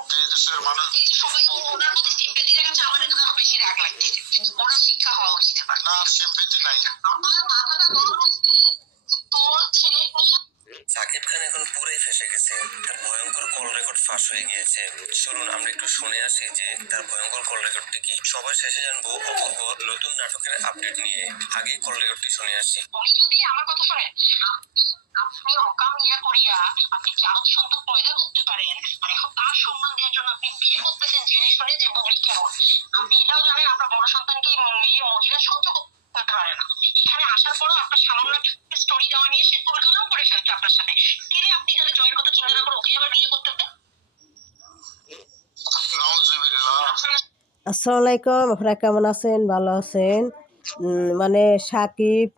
এই দেশের মানুষ সবাই ওনার মধ্যে সিম্পেথি দেখাচ্ছে? আমার এটা বেশি রাগ লাগছে। ওনার শিক্ষা হওয়া উচিত না সিম্পেথি নাই। আমার মাথাটা গরম হচ্ছে সাকিব খান এখন পুরাই ফেসে গেছে। তার ভয়ঙ্কর কল রেকর্ড ফাঁস হয়ে গিয়েছে। চলুন, আমরা একটু শুনে আসি যে তার ভয়ঙ্কর কল রেকর্ডটি কি? সবাই শেষে জানব অপূর্বর নতুন নাটকের আপডেট নিয়ে। আগে কল রেকর্ডটি শুনে আসি। যদি আমার কথা শোনেন আপনি অকাম ইয়া করিয়া আপনি জাত সন্তান পয়দা করতে পারেন, আর এখন তার সম্মান দেওয়ার জন্য আপনি বিয়ে করতেছেন, জেনে শুনে যে বগলি কেমন। আপনি এটাও জানেন, আপনার বড় সন্তানকে মেয়ে মহিলা সহ্য করতে আলাইকুম কেমন আছেন? ভালো আছেন? মানে সাকিব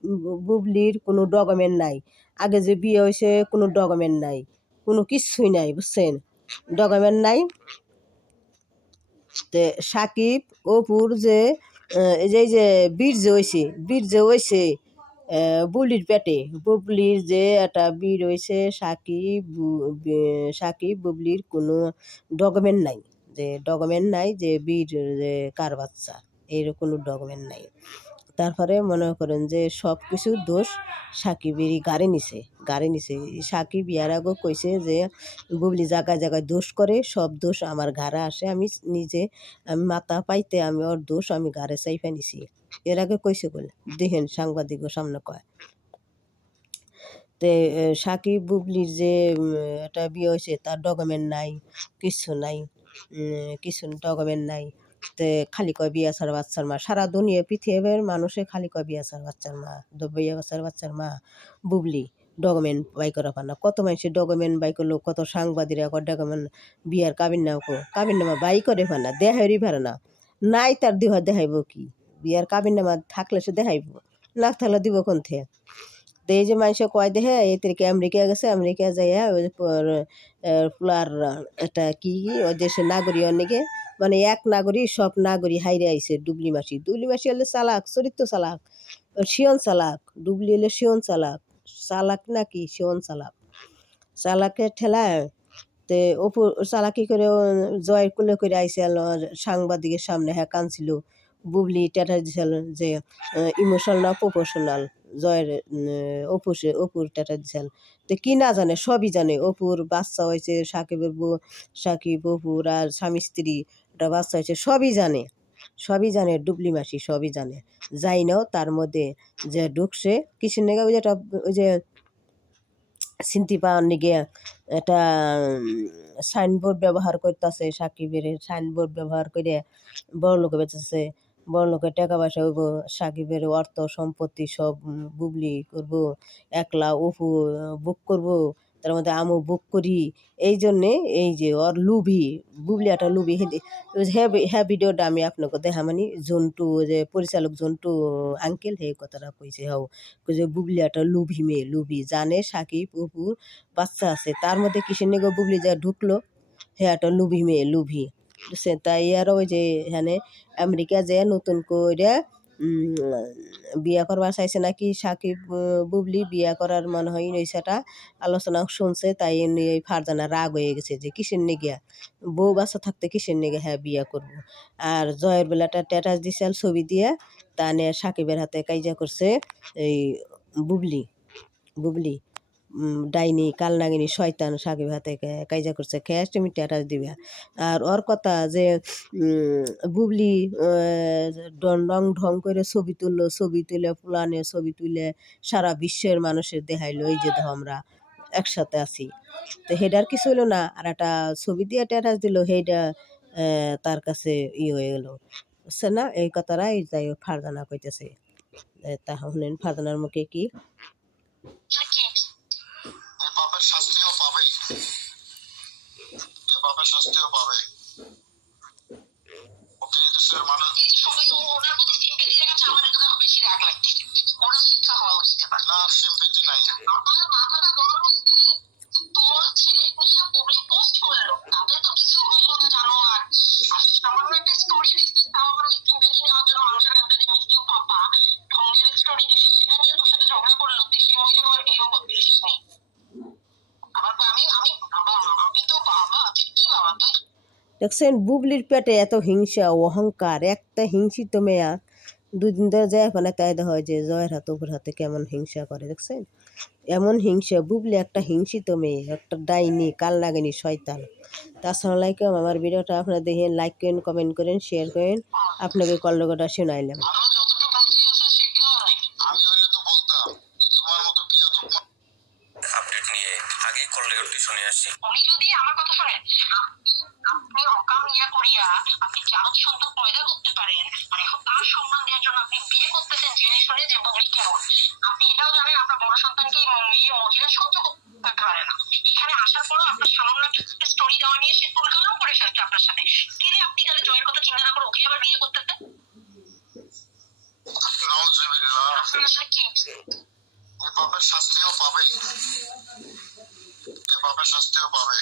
বুবলির কোনো ডকুমেন্ট নাই। আগে যে বিয়ে হয়েছে, কোনো ডকুমেন্ট নাই। কোনো কিছুই নাই, বুঝছেন? ডকুমেন্ট নাই। তে সাকিব, অপুর যে এই যে বীর যে হয়েছে বীর যে হয়েছে বুলির পেটে, বুবলির যে একটা বীর হয়েছে বে- সাকিব, বুবলির কোনো ডকুমেন্ট নাই, যে ডকুমেন্ট নাই যে বীর যে কার বাচ্চা, এর কোনো ডকুমেন্ট নাই। তারপরে মনে করেন যে সব কিছু দোষ সাকিবেরই গাড়ি নিছে গাড়ি নিছে সাকিব ইয়ার আগেও কইছে যে, বুবলি জায়গায় জায়গায় দোষ করে, সব দোষ আমার ঘাড়ে আসে, আমি নিজে, আমি মাথা পাইতে আমি ওর দোষ আমি ঘাড়ে চাইফা নিছি। এর আগে কইছে বলে, দেখেন সাংবাদিকের সামনে কয়। তে সাকিব বুবলির যে একটা বিয়ে হয়েছে তার ডকুমেন্ট নাই, কিছু নাই কিছু ডকুমেন্ট নাই। তে খালি কয় বিয়া ছাড়া বাচ্চার মা? সারা দুনিয়া পৃথিবীর মানুষে খালি কয় বিয়া ছাড়া বাচ্চার মা? বিয়া ছাড়া বাচ্চার মা? বুবলি, ডকুমেন্ট বাই করা পার না। কত মানুষের ডকুমেন্ট বাই করল, কত সাংবাদিকরা কত ডকুমেন্ট বিয়ার কাবিন নাম কো? কাবিন নামা বাই করে পার না দেখাইরই পারে না। নাই তার দেহ দেখাইব কি? বিয়ার কাবিন নামা থাকলে সে দেখাইব না থাকলে দিব কোন থেকে? তো এই যে মানুষে কয় দেখে এই থেকে আমেরিকা গেছে আমেরিকা যাইয়া ওই পুলার একটা কি, ওই দেশের নাগরিক অনেকে মানে এক নাগরিক সব নাগরিক হাইরে আইছে ডুবলি মাসি। ডুবলি মাসি হলে চালাক চরিত্র চালাক শিয়ন চালাক ডুবলি হলে শিয়ন চালাক চালাক নাকি শিয়ন চালাক। চালাকে ঠেলায় তে অপু চালাকি করে ও জয় কুলে করে আইসেল সাংবাদিকের সামনে হ্যাঁ কানছিল বুবলি টেটা দিছিল যে ইমোশনাল না প্রফেশনাল জয়ের উম, অপু সে অপুর টেটা দিছিল। তো কি না জানে সবই জানে অপুর বাচ্চা হয়েছে সাকিবের বউ সাকিব অপুর আর স্বামী স্ত্রী। একটা বাচ্চা হয়েছে। সবই জানে সবই জানে, ডুবলি মাসি সবই জানে। যাই নাও, তার মধ্যে যে ঢুকছে কিসের নেগা ওই যে একটা, ওই যে চিনতে পাওয়ার নিগে একটা সাইনবোর্ড ব্যবহার করতেছে সাকিবের, সাইনবোর্ড ব্যবহার করে বড় লোকে বেঁচেছে। বড় লোকের টাকা পয়সা হইব, সাকিবের অর্থ, সম্পত্তি সব বুবলি করব, একলা, অপু বুক করব তার মধ্যে আমও বুক করি। এই জন্যে এই যে ওর লুভি বুবলি একটা লুভি হ্যাঁ হ্যাঁ ভিডিওটা আমি আপনাকে দেখা মানে জন্টু যে পরিচালক জন্টু আঙ্কেল, হে কথাটা কইছে, হাও। যে বুবলি একটা লুভি মেয়ে, লুভি। জানে সাকিব অপুর বাচ্চা আছে। তার মধ্যে কিসের নিগো বুবলি যা ঢুকলো? হে একটা লুভি মেয়ে, লুভি। বুঝছেন তাই আর ওই যে এখানে আমেরিকা যে নতুন করে বিয়া করবার চাইছে নাকি সাকিব বুবলি বিয়া করার মনে হয় নৈশাটা আলোচনা শুনছে, তাই ওই ফারজানা রাগ হয়ে গেছে যে কিসের নিগিয়া? বউ বাচ্চা থাকতে কিসের নিগে হ্যাঁ বিয়া করব? আর জয়ের বেলাটা ট্যাটাস দিছিল ছবি দিয়ে, তা নিয়ে সাকিবের হাতে কাইজা করছে এই বুবলি বুবলি। ডাইনি, কালনাগিনী, শয়তান সাকিব হাতে কাইজা করছে ক্যাশ তুমি স্ট্যাটাস দিবা। আর ওর কথা যে বুবলি ড- ঢং করে ছবি তুললো, ছবি তুলে পুলানে ছবি তুলে সারা বিশ্বের মানুষের দেখাইলো, এই যে আমরা একসাথে আছি। তো হেডার কিছু হলো না, আর একটা ছবি দিয়ে স্ট্যাটাস দিল, হেডা তার কাছে ই হয়ে গেল। বুঝছে না, এই কথাটাই যাই ফারদানা কইতেছে। তা শুনেন ফারদানার মুখে কি কি এই বাপের শাস্তিও পাবে বাপের শাস্তিও পাবে। ওকে দেশের মানুষ সবাই ওনার মধ্যে সিম্পেথি দেখাচ্ছে আমার এটা আরও বেশি রাগ লাগছে ওনার শিক্ষা হওয়া উচিত না সিম্পেথি নাই। আমার মাথাটা গরম হচ্ছে তোর ছেলে নিয়ে বগলে পোস্ট করল তাদের তো কিছু হইল না জানো আর। আর সামান্য একটা স্টোরি দিচ্ছি তাও আবার ওই সিম্পেথি নেওয়ার জন্য মানুষের কাছে যে মিষ্টিও পাপা। ঢঙ্গের স্টোরি দিচ্ছি সেটা নিয়ে তোর সাথে ঝগড়া করল তুই সেই মহিলা দেখছেন বুবলির পেটে এত হিংসা অহংকার একটা হিংসিত মেয়া দুদিন ধরে যায় মানে তাই দেখা হয় যে জয়ের হাত উপর হাতে কেমন হিংসা করে দেখছেন? এমন হিংসা বুবলি একটা হিংসিত মেয়ে একটা ডাইনি কাল লাগেনি শয়তান। তা আসসালামু আলাইকুম আমার ভিডিওটা আপনারা দেখেন লাইক করেন কমেন্ট করেন শেয়ার করেন আপনাকে কল্লগটা শোনাইলাম। আপডেট নিয়ে আগেই শুনে আসি। উনি যদি আমার কথা শোনেন আপনি- অকাম ইয়া করিয়া আপনি জাত সন্তান পয়দা করতে পারেন আর এখন তার সম্মান দেওয়ার জন্য আপনি বিয়ে করতেছেন জেনে শুনে যে বুবলি কেমন। আপনি এটাও জানেন আপনার বড় সন্তানকে মেয়ে মহিলা সহ্য করতে পারে না। এখানে আসার পরও আপনার সামান্য স্টোরি দেওয়া নিয়ে সে তুলকালাও করে ফেলছে আপনার সাথে। কেন আপনি তাহলে জয়ের কথা চিন্তা না করে ওকে আবার বিয়ে করতেছেন নাউজুবিল্লাহ আপনার কি? ওই পাপের শাস্তিও পাবেই। ওই পাপের শাস্তিও পাবে।